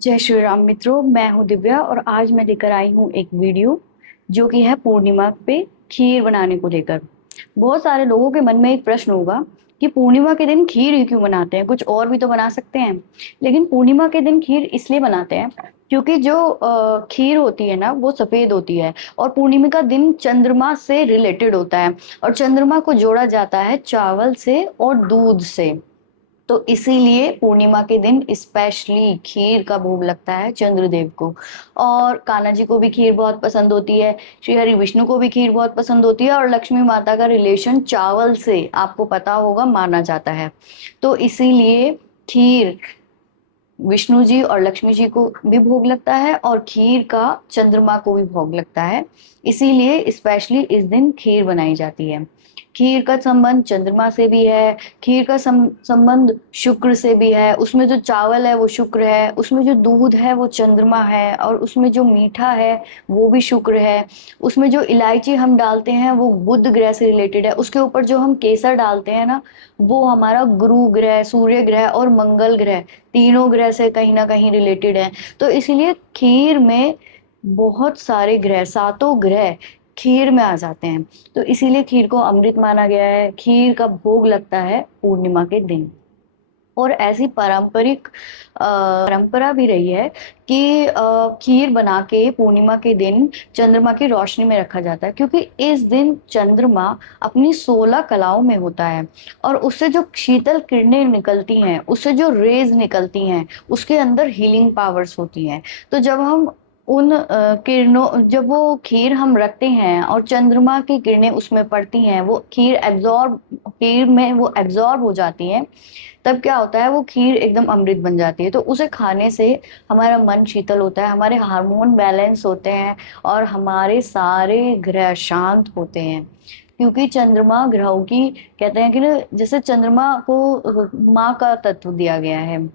जय श्री राम मित्रों, मैं हूं दिव्या और आज मैं लेकर आई हूं एक वीडियो जो कि है पूर्णिमा पे खीर बनाने को लेकर। बहुत सारे लोगों के मन में एक प्रश्न होगा कि पूर्णिमा के दिन खीर ही क्यों बनाते हैं, कुछ और भी तो बना सकते हैं। लेकिन पूर्णिमा के दिन खीर इसलिए बनाते हैं क्योंकि जो खीर होती है ना वो सफेद होती है और पूर्णिमा का दिन चंद्रमा से रिलेटेड होता है और चंद्रमा को जोड़ा जाता है चावल से और दूध से। तो इसीलिए पूर्णिमा के दिन स्पेशली खीर का भोग लगता है चंद्रदेव को। और कान्हा जी को भी खीर बहुत पसंद होती है, श्री हरि विष्णु को भी खीर बहुत पसंद होती है और लक्ष्मी माता का रिलेशन चावल से आपको पता होगा माना जाता है। तो इसीलिए खीर विष्णु जी और लक्ष्मी जी को भी भोग लगता है और खीर का चंद्रमा को भी भोग लगता है। इसीलिए स्पेशली इस दिन खीर बनाई जाती है। खीर का संबंध चंद्रमा से भी है, खीर का संबंध शुक्र से भी है। उसमें जो चावल है वो शुक्र है, उसमें जो दूध है वो चंद्रमा है और उसमें जो मीठा है वो भी शुक्र है। उसमें जो इलायची हम डालते हैं वो बुध ग्रह से रिलेटेड है। उसके ऊपर जो हम केसर डालते हैं ना वो हमारा गुरु ग्रह, सूर्य ग्रह और मंगल ग्रह, तीनों ग्रह से कहीं ना कहीं रिलेटेड है। तो इसीलिए खीर में बहुत सारे ग्रह, सातों ग्रह खीर में आ जाते हैं। तो इसीलिए खीर को अमृत माना गया है। खीर का भोग लगता है पूर्णिमा के दिन। और ऐसी पारंपरिक परंपरा भी रही है कि खीर बना के पूर्णिमा के दिन चंद्रमा की रोशनी में रखा जाता है क्योंकि इस दिन चंद्रमा अपनी 16 कलाओं में होता है और उससे जो शीतल किरणें निकलती हैं, उससे जो रेज निकलती हैं, उसके अंदर हीलिंग पावर्स होती हैं। तो जब हम उन किरणों, जब वो खीर हम रखते हैं और चंद्रमा की किरणें उसमें पड़ती हैं, वो खीर में वो एब्जॉर्ब हो जाती है, तब क्या होता है वो खीर एकदम अमृत बन जाती है। तो उसे खाने से हमारा मन शीतल होता है, हमारे हार्मोन बैलेंस होते हैं और हमारे सारे ग्रह शांत होते हैं। क्योंकि चंद्रमा ग्रहों की, कहते हैं कि ना, जैसे चंद्रमा को माँ का तत्व दिया गया है,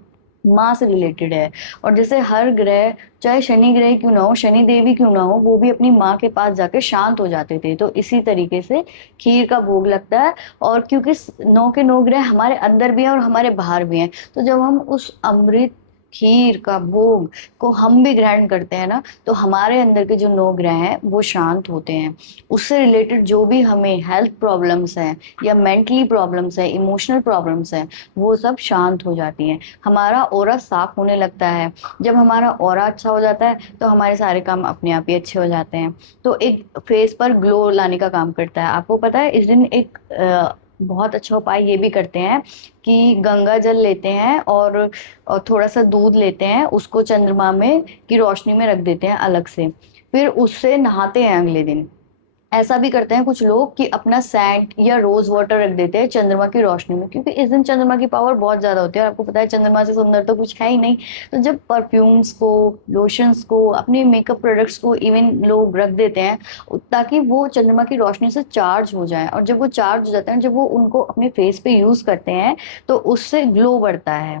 माँ से रिलेटेड है। और जैसे हर ग्रह, चाहे शनि ग्रह क्यों ना हो, शनि देवी क्यों ना हो, वो भी अपनी माँ के पास जाके शांत हो जाते थे। तो इसी तरीके से खीर का भोग लगता है। और क्योंकि 9 के 9 ग्रह हमारे अंदर भी हैं और हमारे बाहर भी हैं, तो जब हम उस अमृत खीर का भोग को हम भी ग्रहण करते हैं ना, तो हमारे अंदर के जो 9 ग्रह हैं वो शांत होते हैं। उससे रिलेटेड जो भी हमें हेल्थ प्रॉब्लम्स हैं या मेंटली प्रॉब्लम्स है, इमोशनल प्रॉब्लम्स हैं, वो सब शांत हो जाती हैं। हमारा ऑरा साफ होने लगता है। जब हमारा ऑरा अच्छा हो जाता है तो हमारे सारे काम अपने आप ही अच्छे हो जाते हैं। तो एक फेस पर ग्लो लाने का काम करता है। आपको पता है इस दिन एक बहुत अच्छा उपाय ये भी करते हैं कि गंगा जल लेते हैं और थोड़ा सा दूध लेते हैं, उसको चंद्रमा में की रोशनी में रख देते हैं अलग से, फिर उससे नहाते हैं अगले दिन। ऐसा भी करते हैं कुछ लोग कि अपना सैंड या रोज वाटर रख देते हैं चंद्रमा की रोशनी में, क्योंकि इस दिन चंद्रमा की पावर बहुत ज्यादा होती है और आपको पता है चंद्रमा से सुंदर तो कुछ है ही नहीं। तो जब परफ्यूम्स को, लोशंस को, अपने मेकअप प्रोडक्ट्स को इवन लोग रख देते हैं ताकि वो चंद्रमा की रोशनी से चार्ज हो जाए, और जब वो चार्ज हो जाते हैं, जब वो उनको अपने फेस पे यूज करते हैं तो उससे ग्लो बढ़ता है।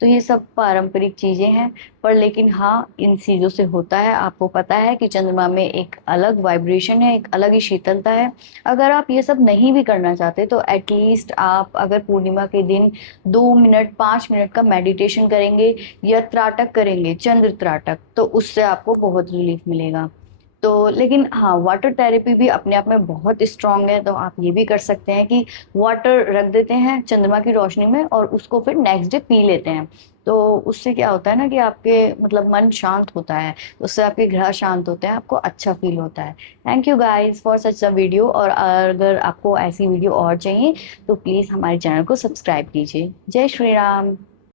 तो ये सब पारंपरिक चीजें हैं। पर लेकिन हाँ, इन चीजों से होता है, आपको पता है कि चंद्रमा में एक अलग वाइब्रेशन है, एक अलग ही शीतलता है। अगर आप ये सब नहीं भी करना चाहते तो एटलीस्ट आप अगर पूर्णिमा के दिन 2 मिनट 5 मिनट का मेडिटेशन करेंगे या त्राटक करेंगे, चंद्र त्राटक, तो उससे आपको बहुत रिलीफ मिलेगा। तो लेकिन हाँ, वाटर थेरेपी भी अपने आप में बहुत स्ट्रांग है। तो आप ये भी कर सकते हैं कि वाटर रख देते हैं चंद्रमा की रोशनी में और उसको फिर नेक्स्ट डे पी लेते हैं। तो उससे क्या होता है ना कि आपके मतलब मन शांत होता है, उससे आपके ग्रह शांत होते हैं, आपको अच्छा फील होता है। Thank you guys for such a video. और अगर आपको ऐसी वीडियो और चाहिए तो प्लीज़ हमारे चैनल को सब्सक्राइब कीजिए। जय श्री राम।